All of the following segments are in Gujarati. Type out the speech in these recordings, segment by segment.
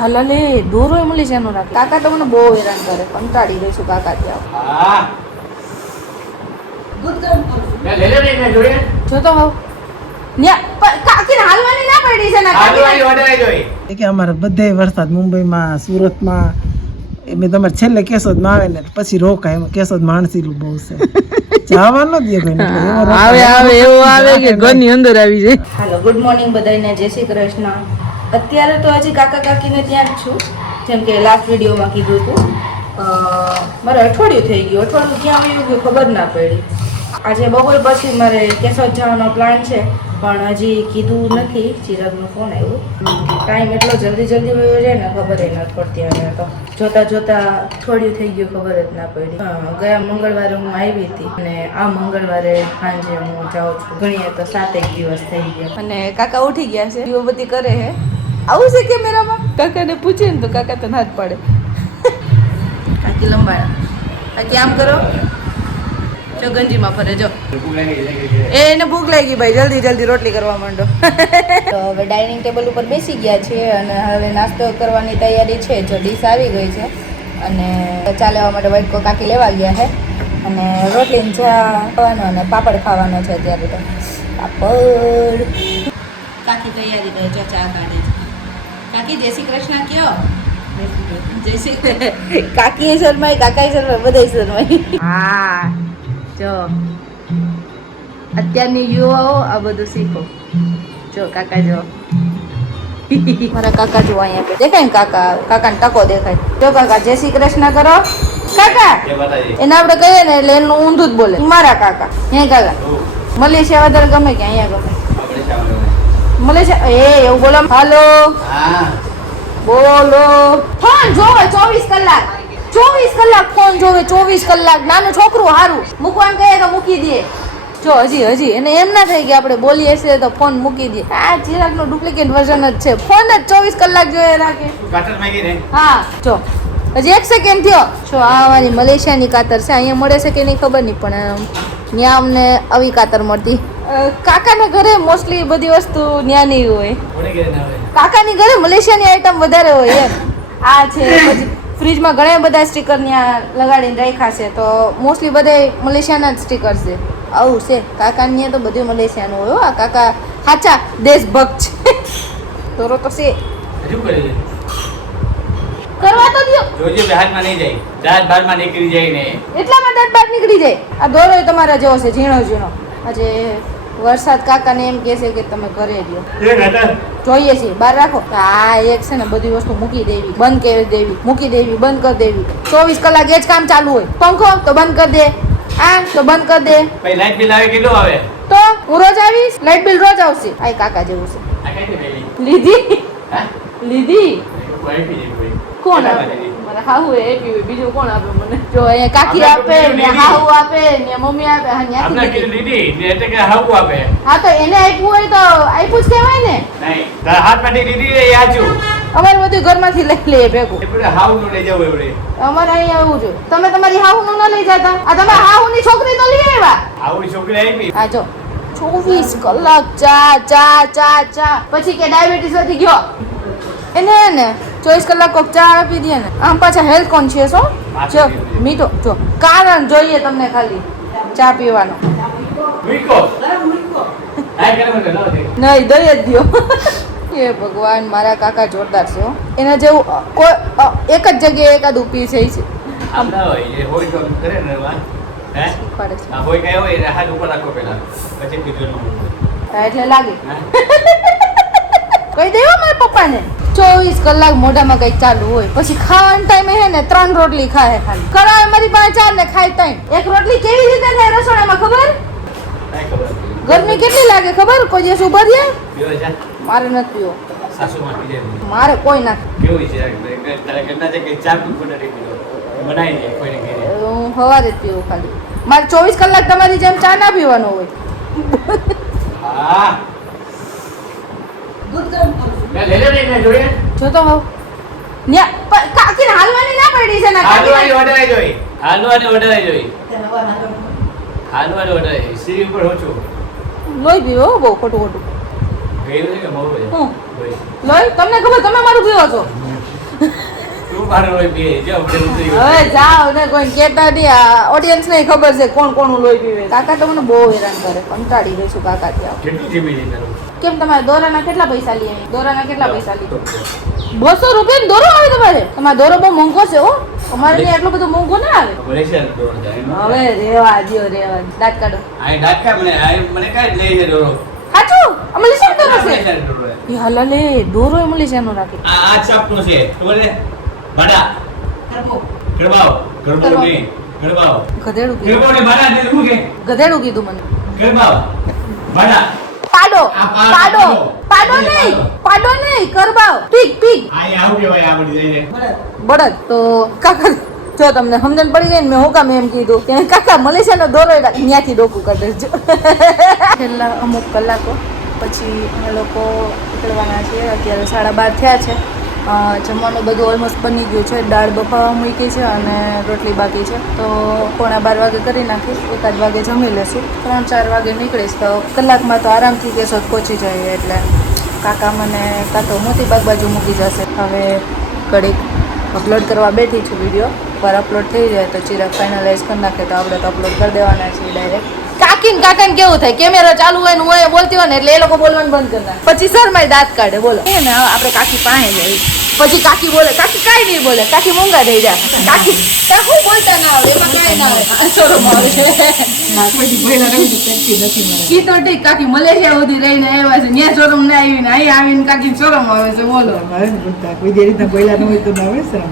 હાલા લે દોરો મળી છે એનો રાખ. કાકા તો મને બહુ હેરાન કરે, કંટાળી ગઈ છું કાકા ત્યાં. જો તો હોવ કાકીને હાલવાની ના પડી છે ને કે અમારે બધે વરસાદ મુંબઈમાં સુરતમાં એમ તમારે છેલ્લે કેશોદમાં આવે ને પછી રોકાય. એમાં કેશોદ માણસીલું બહુ છે જવાનું દે આવે એવું આવે કે ઘરની અંદર આવી જાય. હાલો ગુડ મોર્નિંગ બધાને, જય શ્રી કૃષ્ણ. અત્યારે તો હજી કાકા કાકીને ત્યાં જ છું, જેમ કે લાસ્ટ વિડીયોમાં કીધું હતું. મારે અઠવાડિયું થઈ ગયું, અઠવાડિયું ક્યાં આવ્યું કે ખબર ના પડી. આજે બપોર પછી મારે કેશોદ જવાનો પ્લાન છે, પણ હજી કીધું નથી. ચિરાગનો ફોન આવ્યો. ટાઈમ એટલો જલ્દી વયો જાય ને ખબર જ નથી પડતી. હવે તો જોતા જોતા અઠવાડિયું થઈ ગયું, ખબર જ ના પડી. ગયા મંગળવારે હું આવી હતી અને આ મંગળવારે સાંજે હું જાઉં છું. ગણીએ તો 7 દિવસ થઈ ગયા અને કાકા ઉઠી ગયા છે, દીવબત્તી કરે છે. આવું છે કેમેરામાં? કાકાને પૂછે ને તો કાકા તો ના જ પાડે. કાકી લંબાણા, કાકી આમ કરો. જો ગંજીમાં ફરે જો. એને ભૂખ લાગી ભાઈ, જલ્દી રોટલી કરવા માંડો. તો હવે ડાઇનિંગ ટેબલ ઉપર બેસી ગયા છે અને હવે નાસ્તો કરવાની તૈયારી છે. જો ડીશ આવી ગઈ છે અને ચા લેવા માટે વાટકો કાકી લેવા ગયા છે અને રોટલી ચા ખાવાનો અને પાપડ ખાવાનો છે. અત્યારે તો પાપડ કાકી તૈયારી કરે. જો ચા કાઢે છે કાકી. જય શ્રી કૃષ્ણ કયો. જય શ્રી કાકી શર્માઈ, કાકા શર્માઈ, બધા શર્માઈ. હા જો અત્યારની યુવાઓ આ બધું શીખો. જો કાકા જો મારા કાકા જો અહીંયા દેખાય ને, કાકાને ટકો દેખાય. જો કાકા જય શ્રી કૃષ્ણ કરો. કાકા એને આપણે કહીએ ને એટલે એનું ઊંધું જ બોલે. મારા કાકા હે કાકા. મલેશિયા વધારે ગમે કે અહીંયા ગમે? મલેશિયા એવું બોલો. હાલો બોલો. ફોન જોવે 24 કલાક, 24 કલાક ફોન જોવે. 24 કલાક. નાનું છોકરું હારું મૂકવાનું કહે તો મૂકી દે. જો હજી એને એમ ના થાય કે આપણે બોલીએ છીએ તો ફોન મૂકી દે. આ ચિરાગનો ડુપ્લિકેટ વર્ઝન જ છે. ફોન જ 24 કલાક જોઈએ રાખે. હા જો હજી 1 સેકન્ડ થયો. જો આ અમારી મલેશિયાની કાતર છે. અહીંયા મળે છે કે નહીં ખબર નહીં, પણ ત્યાં અમને આવી કાતર મળતી. કાકાના ઘરે મોસ્ટલી બધી વસ્તુ ત્યાંની હોય. કાકાની ઘરે મલેશિયાની આઈટમ વધારે હોય એમ. આ છે પછી ફ્રીજમાં ઘણા બધા સ્ટીકર ત્યાં લગાડીને રાખ્યા છે, તો મોસ્ટલી બધા મલેશિયાના જ સ્ટીકર છે. આવું છે કાકાની ત્યાં તો બધું મલેશિયાનું હોય. આ કાકા સાચા દેશભક્ત છે. દોરો તો છે કરવા તો દો. જોજે બહારમાં નહીં જાય, દાંત બહારમાં નીકળી જાય ને. એટલામાં દાંત બહાર નીકળી જાય. આ દોરો તમારા જેવો છે, ઝીણો. આજે વરસાદ કાકાને એમ કહે છે કે તમે ઘરે રહ્યો. જોઈએ છીએ બહાર રાખો. આ એક છે ને બધી વસ્તુ મૂકી દેવી, બંધ કરી દેવી, મૂકી દેવી, બંધ કરી દેવી. 24 કલાક એ જ કામ ચાલુ હોય. પંખો તો બંધ કરી દે, આ તો બંધ કરી દે. પછી લાઈટ બિલ આવે કેટલું આવે? તો હું રોજ આવીશ, લાઈટ બિલ રોજ આવશે. આ કાકા જેવું છે. લીધી કોણ આપે? મારા હાહુ એ આપી હોય, બીજું કોણ આપે મને? જો અહીંયા કાકી આપે ને હાહુ આપે ને મમ્મી આપે. હા ન્યાથી લીધી એટલે કે હાવું આપે. હા તો એને આપ્યું હોય તો આપ્યું જ કહેવાય ને. નહીં તારા હાથમાંથી લીધી એ આચું. અમારે બધું ઘરમાંથી લઈ લઈએ ભેગું. એટલે હાવું નું લઈ જવું એવડે. અમારે અહીંયા આવું છે. તમે તમારી હાહુ નું ન લઈ જતા? આ તમે હાહુ ની છોકરી તો લઈ આવ્યા. આવું છોકરી આપી. હા જો 24 કલાક ચા પછી કે ડાયાબિટીસ વધી ગયો. એને 24 કલાક કોક ચા આપી દે ને. આમ પાછા હેલ્થ કોન્શિયસ હો. જો મીઠો જો કારણ જોઈએ તમને ખાલી ચા પીવાનો. નહીં દઈ જ દો. એ ભગવાન મારા કાકા જોરદાર છે હો. એના જેવું કોઈ એક જ જગ્યાએ એકાદ પી છે. આમ ના હોય એ હોય તો કરે ને વાત. હે શીખવાડે છે. આ હોય કઈ હોય હાથ ઉપર રાખો પેલા, પછી કીધું એટલે લાગે કહી દેવો મારા પપ્પાને. 24 કલાક મોઢામાં કઈક ચાલુ હોય. પછી ખાવાના ટાઈમે હે ને 3 રોટલી ખાય ખાલી. કરાવે મારી પાસે 4 ને ખાય 3. એક રોટલી કેવી રીતે થાય રસોડામાં ખબર? ગરમી કેટલી લાગે ખબર? કોઈ દિવસ ઉભા રહ્યા? મારે નથી પીવો. સાસુમાં પીજે. મારે કોઈ ના. કેવું છે તારે ઘરના છે કે ચા બનાવી પીવો બનાવી દે કોઈને ઘરે. હું સવારે જ પીવું ખાલી. મારે 24 કલાક તમારી જેમ ચા ના પીવાનો હોય. હા જો તો હોવ કાકીને હાલવાની ના પડી છે ને. હાલવાની ઓર્ડર સીરી ઉપર ઓછું લોહી પીવો બહુ ખોટું ગયું છે કે મોરું છે. લોહી તમને ખબર? તમે મારું પીવો છો. મારું લોહી પીએ જો આપણે ઉતરી ગયું. હવે જાઓ ને કોઈ કેતા નહીં ઓડિયન્સ ને ખબર છે કોણ કોનું લોહી પીવે. કાકા તો મને બહુ હેરાન કરે, કંટાળી ગઈ છું કાકા ત્યાં. કેટલું ધીમે ધીમે કરું. કેમ તમારે દોરાના કેટલા પૈસા લઈએ? દોરાના કેટલા પૈસા લઈએ? 200 રૂપિયા દોરો આવે તમારે? તમારો દોરો બહુ મોંઘો છે હો. અમારે ત્યાં એટલો બધો મોંઘો ના આવે. મલેશિયન દોર જાય એમાં. હવે રેવા દ્યો રેવા. દાંત કાઢો. આ ડાકા મને કાઈ લઈ છે દોરો. સાચું મલેશિયન દોરો છે. મલેશિયન દોરો છે. એ હાલે દોરો મલેશિયાનો રાખે. આ ચાપનો છે ખબર છે બડા ગરબાવ નહીં ગરબાવ ગધેડું કીધું. ગરબાવ ને બડા ને શું કે ગધેડું કીધું મને. ગરબાવ બડા પાડો આ પાડો પાડો નહીં પાડો નહીં કરબાવ પીક પીક આ આવું કેવાય આ બધી જઈને બળદ. તો કાકા જો તમને સમજણ પડી ગઈ ને મેં હું કામ એમ કીધું કે કાકા મલેશિયાનો દોરો ત્યાંથી ડોકું કરી દેજો. છેલ્લા અમુક કલાકો પછી અમે લોકો નીકળવાના છીએ. અત્યારે 12:30 થયા છે. જમવાનું બધું ઓલમોસ્ટ બની ગયું છે. દાળ બફાવા મૂકી છે અને રોટલી બાકી છે. તો 11:15 વાગે કરી નાખીશ. 1 વાગે જમી લેશું. 3-4 વાગે નીકળીશ તો કલાકમાં તો આરામથી કેશોદ પહોંચી જાય. એટલે કાકા મને કાં તો મોતીબાગ બાજુ મૂકી જશે. હવે ઘડીક અપલોડ કરવા બેઠી છું વિડીયો. પર અપલોડ થઈ જાય તો ચિરાગ ફાઇનલાઇઝ કરી નાખે તો આપણે તો અપલોડ કરી દેવાના છીએ ડાયરેક્ટ. કાકીને કાકાને કેવું થાય કેમેરો ચાલુ હોય ને હું બોલતી હોય ને એટલે એ લોકો બોલવાનું બંધ કરી નાખે. પછી સર મારી દાંત કાઢે. બોલો ને આપણે કાકી પાસે જઈએ. પછી કાકી બોલે કાકી કાંઈ નહીં બોલે. કાકી મૂંગા થઈ જાય. કાકી શું બોલતા ના આવે એમાં કાંઈ ના આવે. શરમ આવે ઈ તો ઠીક. કાકી મલેશિયા સુધી રહીને આવ્યા છે ત્યાં શરમ ના આવી ને અહીં આવીને કાકી શરમ આવે છે. બોલો કોઈ દે રીતના બોલ્યા ન હોય તો ના આવે સર.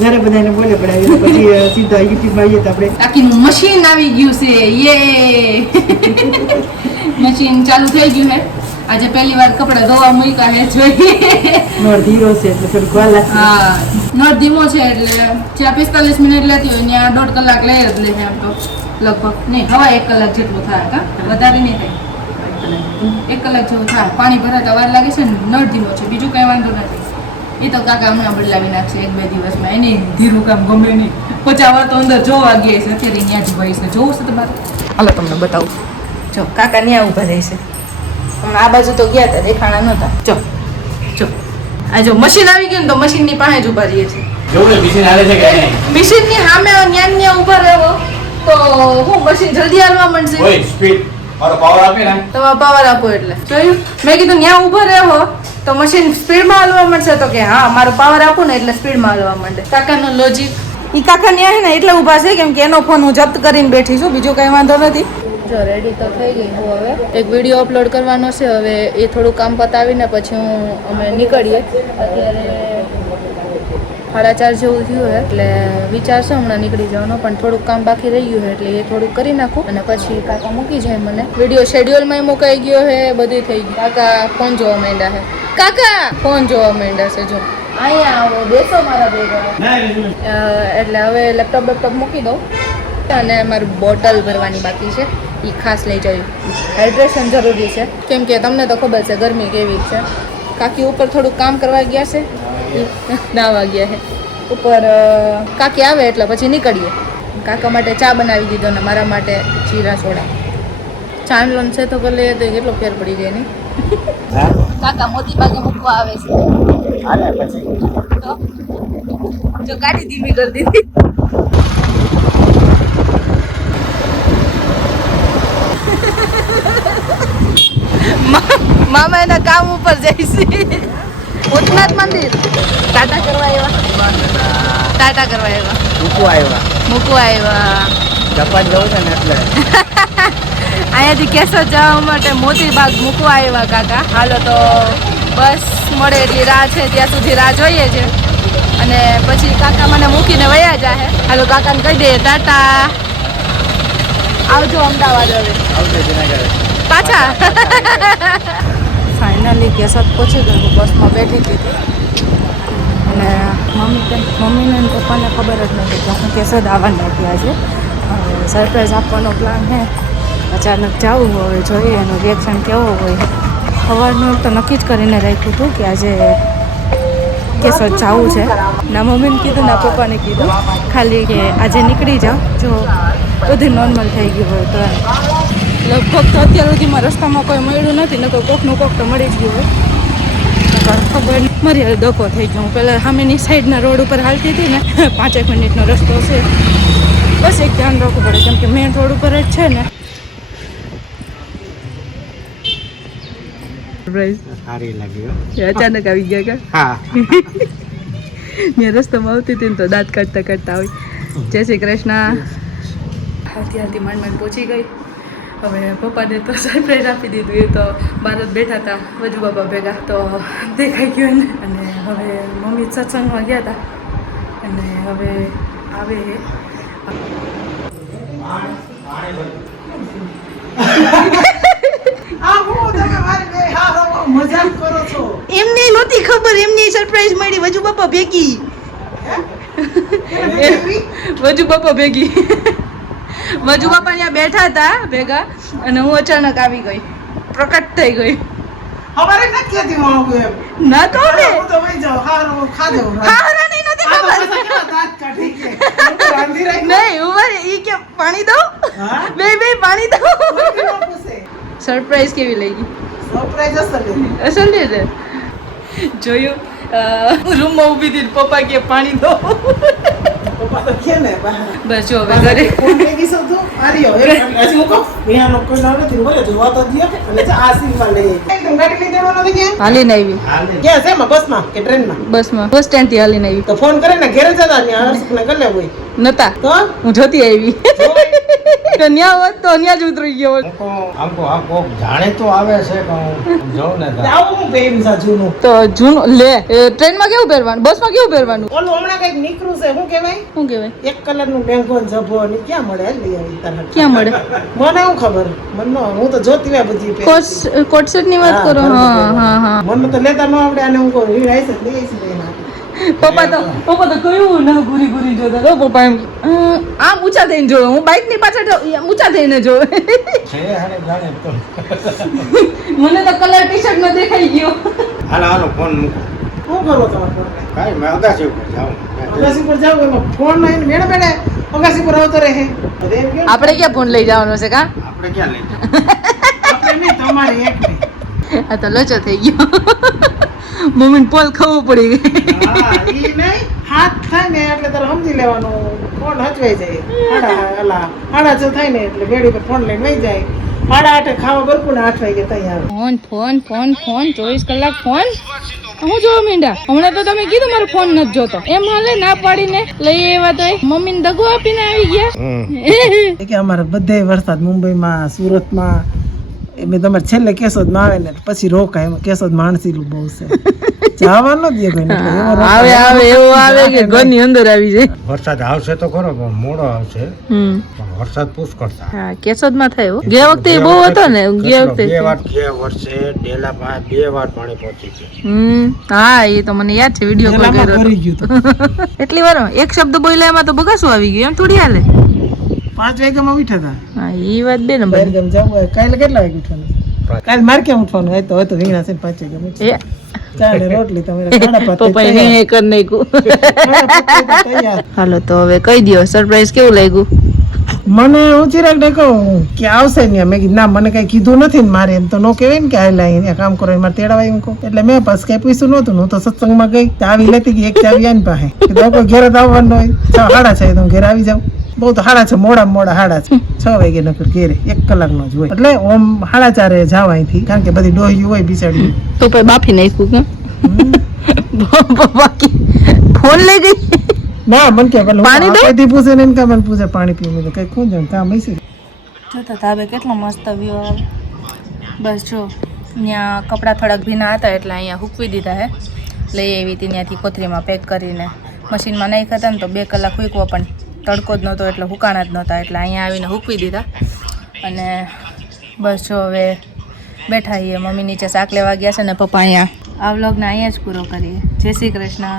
જયારે બધાને બોલે પડાવી પછી સીધા યુટ્યુબમાં આવીએ તો આપણે કાકીનું મશીન આવી ગયું છે. યે મશીન ચાલુ થઈ ગયું છે. આજે પહેલી વાર કપડા ધોવા મૂક્યા હે. જોઈએ નોર ધીરો છે એટલે થોડીક વાર લાગશે. હા નોટ ધીમો છે એટલે જ્યાં 45 મિનિટ લેતી હોય ત્યાં 1.5 કલાક લઈ જ લે. એમ તો લગભગ નહીં હવા 1 કલાક જેટલું થાય. કા વધારે નહીં થાય. 1 કલાક જેવું થાય. પાણી ભરાતા વાર લાગે છે ને. નોટ ધીમો છે બીજું કઈ વાંધો નથી. એ તો કાકા હમણાં બદલાવી નાખશે 1-2 દિવસમાં. એને ધીરું કામ ગમે નહીં. પચાસ વાર તો અંદર જોવા ગયા છે. અત્યારે ત્યાંથી ભાઈ છે જોવું છે તમારે. હાલો તમને બતાવું. જો કાકા ત્યાં ઊભા જાય છે. હમણાં આ બાજુ તો ગયા હતા દેખાણા નહોતા. જો જો આ જો મશીન આવી ગયું ને તો મશીનની પાસે જ ઊભા રહીએ છીએ. જોવું મશીન હાલે છે કે નહીં મશીનની સામે ન્યા ઊભા રહેવો તો હું મશીન જલ્દી હાલવા માંડશે. ઓય સ્પીડ મારો પાવર આપે ને તમારો પાવર આપો એટલે જોયું. મેં કીધું ન્યા ઊભા રહેવો તો મશીન સ્પીડમાં હાલવા માંડશે. તો કે હા મારો પાવર આપો ને એટલે સ્પીડમાં હાલવા માંડે. કાકાનો લોજિક. ઈ કાકા ન્યા છે ને એટલે ઊભા છે કેમ કે એનો ફોન હું જપ્ત કરીને બેઠી છું. બીજું કઈ વાંધો નથી. જો રેડી તો થઈ ગઈ હું. હવે એક વિડીયો અપલોડ કરવાનો છે. હવે એ થોડું કામ પતાવીને પછી અમે નીકળીએ. અત્યારે 4:30 જેવું થયું છે એટલે વિચાર છે હમણાં નીકળી જવાનો. પણ થોડુંક કામ બાકી રહી ગયું છે એટલે એ થોડુંક કરી નાખું અને પછી કાકા મૂકી જાય મને. વિડીયો શેડ્યુલમાં મુકાઈ ગયો છે. બધું થઈ ગયું. કાકા ફોન જોવા માંડ્યા છે. કાકા ફોન જોવા માંડ્યા છે. જો અહીંયા આવો બેસો મારા ભેગા. એટલે હવે લેપટોપ મૂકી દઉં અને મારું બોટલ ભરવાની બાકી છે. એ ખાસ લઈ જવી. હાઇડ્રેશન જરૂરી છે કેમ કે તમને તો ખબર છે ગરમી કેવી છે. કાકી ઉપર થોડુંક કામ કરવા ગયા છે. નાવા ગયા છે ઉપર. કાકી આવે એટલે પછી નીકળીએ. કાકા માટે ચા બનાવી દીધો ને મારા માટે જીરા સોડા. ચાંદલોન છે તો ભલે તો કેટલો ફેર પડી જાય નહીં. કાકા મોતી બાગે મૂકવા આવે છે. જો ગાડી ધીમી કરી દીધી. મામા એના કામ ઉપર જઈશે. ભૂતનાથ મંદિર ટાટા કરવા આવ્યા. ટાટા કરવા આવ્યા. મૂકવા આવ્યા. જાપાન જવું છે ને એટલે અહીંયાથી કેશોદ જવા માટે મોતીબાગ મૂકવા આવ્યા કાકા. હાલો તો બસ મળે એટલી રાહ છે ત્યાં સુધી રાહ જોઈએ છે અને પછી કાકા મને મૂકીને વયા જાય. હાલો કાકાને કહી દઈએ ટાટા. આવજો અમદાવાદ. હવે આવજો જુનાગઢ પાછા. ફાઇનલી કેશોદ પહોંચી ગયું. બસમાં બેઠી હતી અને મમ્મીને ને પપ્પાને ખબર જ નથી કે હું કેશોદ આવવાના થયા છે. સરપ્રાઈઝ આપવાનો પ્લાન છે. અચાનક જવું હવે જોઈએ એનું રિએક્શન કેવો હોય. સવારનું તો નક્કી જ કરીને રાખ્યું હતું કે આજે કેશોદ જવું છે. ના મમ્મીને કીધું ના પપ્પાને કીધું ખાલી કે આજે નીકળી જાઓ જો બધું નોર્મલ થઈ ગયું હોય તો. લગભગ તો અત્યાર સુધીમાં રસ્તામાં કોઈ મળ્યું નથી ને કોઈ કોકનું કોક તો મળી જ ગયું હોય. ખબર નહીં. મારી હાલ ધક્કો થઈ ગયો. હું પહેલાં સામેની સાઈડના રોડ ઉપર હાલતી હતી ને 5 મિનિટનો રસ્તો છે. બસ એક ધ્યાન રાખવું પડે કેમ કે મેઇન રોડ ઉપર જ છે ને. સારી લાગી અચાનક આવી ગયા કે હા ત્યાં રસ્તામાં આવતી હતી ને તો દાંત કાઢતા કાઢતા આવી. જય શ્રી કૃષ્ણ. હાલતી હાલતી માંડ પહોંચી ગઈ. હવે પપ્પાને તો સરપ્રાઈઝ આપી દીધું. એ તો બહાર જ બેઠા હતા વજુ બાપા ભેગા તો દેખાઈ ગયો ને. અને હવે મમ્મી સત્સંગમાં ગયા હતા અને હવે આવે મજાક કરો છો. એમને નહોતી ખબર. એમની સરપ્રાઈઝ મળી વજુ બાપા ભેગી. વજુ બાપા ભેગી વજુ બાપા ત્યાં બેઠા હતા ભેગા અને હું અચાનક આવી ગઈ. પ્રકટ થઈ ગઈ. અમારે નથી કહેતી હું આવું એમ. ના તો ને હું તો વઈ જાઉં હારો ખાધો હારા નહીં નહોતી ખબર. દાંત કાઢી કે હું તો રાંધી રાખી નહીં હું ઈ કે પાણી દઉં. હા બે પાણી દઉં. કોઈ કે ન પૂછે. સરપ્રાઈઝ કેવી લઈ ગઈ? સરપ્રાઈઝ અસર અસલ છે. જોયું રૂમમાં ઊભી હતી પપ્પા કે પાણી દો. પપ્પા તો કે ને બસ જો હવે ઘરે કોણ લઈ ગઈ સૌ આર્યો હજી હું કહું વિહાનો કોઈ ના નથી બોલે જો વાત જ અને આ સીનમાં લઈ એકદમ ગાડી લઈ જવાનો નથી કે હાલીને આવી. ક્યાં છે માં બસમાં કે ટ્રેનમાં બસમાં બસ સ્ટેન્ડ થી હાલીને આવી. તો ફોન કરે ને ઘરે જતા ને હર્ષને કરી લેવું હોય નતા તો હું જોતી આવી. તો ન્યા હોત તો ન્યા જ ઉતરી ગયો હોત. જાણે તો આવે છે પણ હું જાઉં ને તો આવું હું પહેર્યું સાચું તો જૂનું લે ટ્રેનમાં કેવું પહેરવાનું બસમાં કેવું પહેરવાનું ઓલું હમણાં કઈક નીકળ્યું છે શું કહેવાય શું કહેવાય એક કલરનું લેંઘો ને ઝભ્ભો ને ક્યાં મળે લઈ આવી તારા ક્યાં મળે? મને શું ખબર મને હું તો જોતી હોય બધી પહેરી. કોટ સેટ ની વાત કરો. હા મને તો લેતા ન આવડે અને હું કહું હીર આઈસ લઈ આઈસ લઈને પપ્પા તો કયું ના ગુરી જોતા તો પપ્પા એમ આમ ઊંચા થઈને જોવે. હું બાઇક ની પાછળ ઊંચા થઈને જોવે. છે હારે જાણે તો મને તો કલર ટી શર્ટ માં દેખાઈ ગયો. હાલો ફોન મૂકો શું કરો તમારે ફોન કાંઈ મેં અગાસી ઉપર જાઉં અગાસી પર જાવ એમાં ફોન નહીં મેળે મેળે અગાસી પર આવતો રહે અરે એમ કેમ આપણે ક્યાં ફોન લઈ જવાનો છે કા? આપણે ક્યાં લઈ આપણે નહીં તમારે એક નહીં આ તો લોચો થઈ ગયો. મમ્મી ને પોલ ખાવું પડી ગઈ. હા ઈ નહીં હાથ થાય ને એટલે તારે સમજી લેવાનું ફોન હચવાઈ જાય. સાડા છ થાય ને એટલે બેડી પર ફોન લઈને વહી જાય. 8:30 ખાવા બરકું ને 8 વાગે તૈયાર. ફોન 24 કલાક ફોન. હું જોવા માંડ્યા હમણાં તો તમે કીધું મારો ફોન નથી જોતો એમ હાલે ના પાડીને લઈ આવ્યા તો મમ્મી ને દગો આપીને આવી ગયા. કે અમારે બધે વરસાદ મુંબઈમાં સુરતમાં એમ તમારે છેલ્લે કેશોદમાં આવે ને પછી રોકાય. એમાં કેશોદ માણસીલું બહુ છે જવાનું જ આવે એવું આવે કે ઘરની અંદર આવી જાય. વરસાદ આવશે તો ખરો પણ મોડો આવશે પણ વરસાદ પુષ્કળ થાય. હા કેશોદમાં થાય ગયા વખતે બહુ હતો ને ગયા વખતે ગયા વર્ષે ડેલામાં 2 વાર પાણી પહોંચી છે. હા એ તો મને યાદ છે વિડીયો કોલ કર્યો કરી ગયું એટલી વાર એક શબ્દ બોલ્યા એમાં તો બગાસું આવી ગયું એમ થોડી હાલે. 5 વાગ્યામાં ઉઠ્યા હતા. હા એ વાત બે નંબર. બહાર ગામ જવું હોય કાલે કેટલા વાગે ઉઠવાનું? કાલે મારે કેમ ઉઠવાનું હોય તો વીણા છે 5 વાગે ચા ને રોટલી તમે પપ્પાએ નિર્ણય કરી નાખ્યું. હાલો તો હવે કહી દો સરપ્રાઈઝ કેવું લાગ્યું? મને હું ચિરાગ ને કહું કે આવશે ને મેં કીધું ના મને કઈ કીધું નથી ને મારે એમ તો નો કહેવાય ને કે આ લાઈ કામ કરો મારે તેડાવાય એમ કહું એટલે મેં પાસ કઈ પૂછ્યું નહોતું. હું તો સત્સંગમાં ગઈ ચાવી લેતી ગઈ એક ચાવી આની પાસે કીધું કોઈ ઘેર જ આવવાનું હોય 6:30 તો હું ઘેર આવી જાઉં. બહુ તો 6:30 મોડા 6 વાગે નકર ઘેરે 1 કલાકનો જ હોય એટલે ઓમ 4:30 જાવ અહીંથી કારણ કે બધી ડોહ્યું હોય બિચારી તો પછી બાફી નાખ્યું કે ફોન લઈ ગઈ. ના મન કે પાણી દો? કઈથી પૂછે ને એમ કે મને પૂછે પાણી પીવું તો કઈ કોણ જાણ કામ હશે. જોતા ધાબે કેટલો મસ્ત વ્યૂ આવે. બસ જો ત્યાં કપડાં થોડાક ભીના હતા એટલે અહીંયા હૂકવી દીધા હે. લઈ આવી હતી ત્યાંથી કોથળીમાં પેક કરીને મશીનમાં નાખ્યા હતા ને તો 2 કલાક હૂકવો પણ તડકો જ નહોતો એટલે હુકાણા જ નહોતા એટલે અહીંયા આવીને હૂકવી દીધા. અને બસ જો હવે બેઠા છીએ. મમ્મી નીચે શાક લેવા ગયા છે ને પપ્પા અહીંયા. આ વ્લોગને અહીંયા જ પૂરો કરીએ. જય શ્રી કૃષ્ણ.